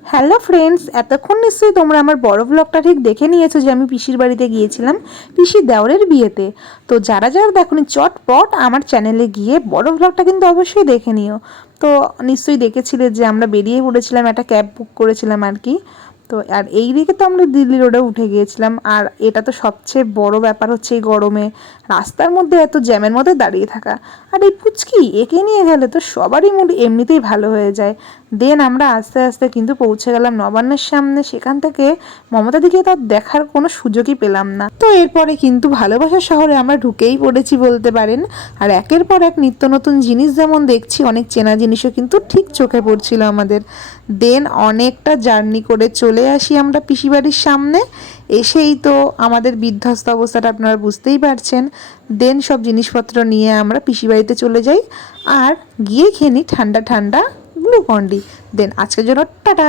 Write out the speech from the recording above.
Hello friends, এতক্ষণ নিশ্চয়ই তোমরা আমার বড় ব্লগটা ঠিক দেখে নিয়েছো যে আমি পিসির বাড়িতে গিয়েছিলাম পিসির দেওরের বিয়েতে। তো যারা যারা দেখোনি চটপট আমার চ্যানেলে গিয়ে বড় ব্লগটা কিন্তু অবশ্যই দেখে নিও। তো নিশ্চয়ই দেখেছিলে যে আমরা বেরিয়ে পড়েছিলাম, একটা ক্যাব বুক করেছিলাম আর কি। তো আর এই দিকে তো আমরা দিল্লি রোডে উঠে গিয়েছিলাম। আর এটা তো সবচেয়ে বড় ব্যাপার হচ্ছে এই গরমে রাস্তার মধ্যে এত জ্যামের মধ্যে দাঁড়িয়ে থাকা। আর এই পুচকি একে নিয়ে গেলে তো সবারই মুড এমনিতেই ভালো হয়ে যায়। দেন আমরা আস্তে আস্তে কিন্তু পৌঁছে গেলাম নবান্নের সামনে। সেখান থেকে মমতা দিকে তার দেখার কোনো সুযোগই পেলাম না। তো এরপরে কিন্তু ভালোবাসার শহরে আমরা ঢুকেই পড়েছি বলতে পারেন। আর একের পর এক নিত্য নতুন জিনিস যেমন দেখছি, অনেক চেনা জিনিসও কিন্তু ঠিক চোখে পড়ছিল আমাদের। দেন অনেকটা জার্নি করে চলে আসি আমরা পিসিবাড়ির সামনে। এসেই তো আমাদের বিধ্বস্ত অবস্থাটা আপনারা বুঝতেই পারছেন। দেন সব জিনিসপত্র নিয়ে আমরা পিসিবাড়িতে চলে যাই আর গিয়ে খেয়ে নিই ঠান্ডা ঠান্ডা গ্লুকন ডি। দেন আজকের জন্য টাটা।